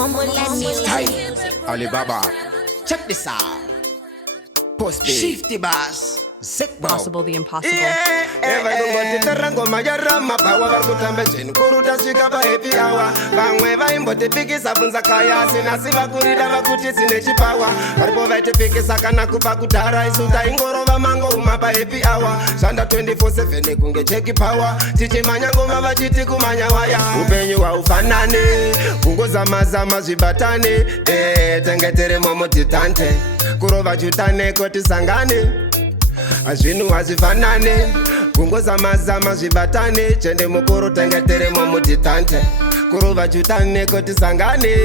Tipe Ali Baba. Check this out. Post Shifty Bass. Possible the impossible. Eva gongoti terango majarama pawa varkutambe cheni kuruta svika pa happy hour. Vamwe vaimbotipikisa bvunza kaya sinasi vakurida vakuti sine chipawa. Varipo vaitipikisa kana kupa kudhara isu taingorova mango uma pa happy hour. Shanda 24/7 kunge cheki power. Tichimanya ngoma vachiti kumanya waya. Upenyu haufanani kungozama zvibatane. Tengetere momotitante kurova jutane koti sangane. Azvinu hazvifanane kungozama zvibatane. Chende mukuru tengetere momutitante kurova jutane koti sangane.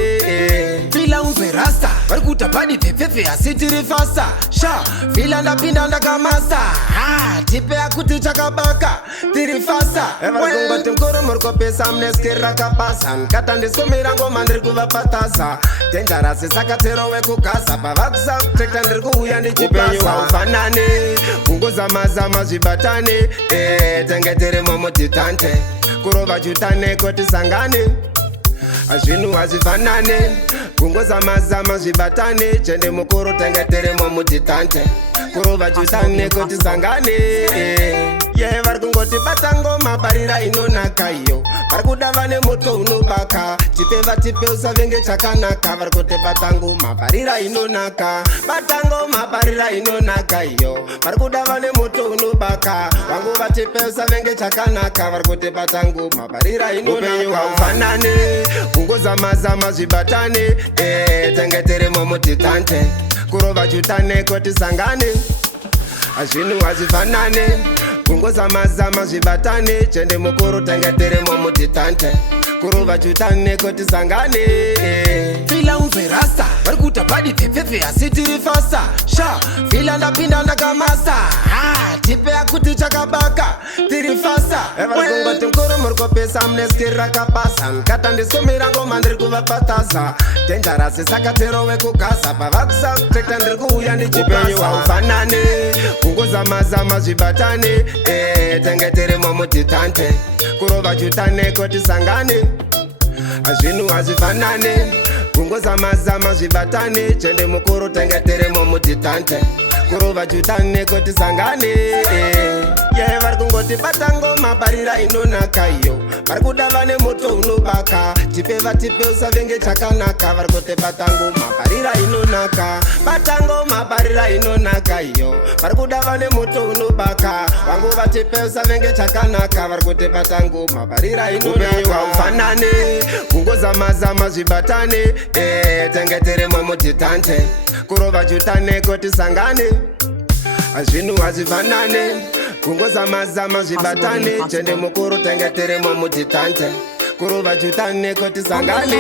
Fila unzwe rasta varikuta padi pepepe asitiri fasta. Sha fila ndapinda ndakamasta. Tipe akuti chakabaka tiri fasta. Varikungoti mkuru murikopesa mneskera kapasa. Nkatandisomira ngoma ndiri kuvapatasa. Tenjarasi sakatero wekukasa pavakusa kutekta ndiri kuuya ndichipasa. Upenyu haufanane kungozama zvibatane. Tengetere momutitante kurova jutane koti sangane. Azvinu hazvifanane kungozama zvibatane. Chende mukuru tengetere momutitante kurova jutane koti sangane. Varikungoti bata ngoma barira inonaka iyo. Varikuda vane moto unobaka. Tipe usavenge chakanaka. Varikuti bata ngoma barira inonaka. Bata ngoma barira inonaka iyo. Varikuda vane moto unobaka. Vangu vatipe usavenge chakanaka. Varikuti bata ngoma barira inonaka. Upenyu haufanane kungozama zvibatane. Tengetere momutitante kurova jutane koti sangane. Azvinu hazvifanane kungozama zvibatane. Chende mukuru tengetere momutitante kurova jutane koti sangane. Fila unzwe rasta varikuta padi pepepe asitiri fasta. Sha fila ndapinda ndakamasta. Tipe akuti chakabaka tiri fasta. Varikungoti mkuru murikopesa mneskira kapasa. Nkatandisomira ngoma ndiri kuvapatasa. Tenjarasi sakatero wekugasa pavakusa kutekta ndiri kuuya ndichipasa. Upenyu haufanane kungozama zvibatane. Tengetere momutitante kurova jutane koti sangane. Azvinu hazvifanane kungozama zvibatane. Chende mukuru tengetere momutitante kurova jutane koti sangane. Varikungoti bata ngoma barira inonaka iyo. Varikuda vane moto unobaka. Tipe usavenge chakanaka. Varikuti bata ngoma barira inonaka. Bata ngoma barira inonaka iyo. Varikuda vane moto unobaka. Vangu vatipe usavenge chakanaka. Varikuti bata ngoma barira inonaka. Upenyu haufanane kungozama zvibatane. Tengetere momutitante kurova jutane koti sangane. Azvinu hazvifanane kungozama zvibatane. Chende mukuru tengetere momutitante kurova jutane koti sangane.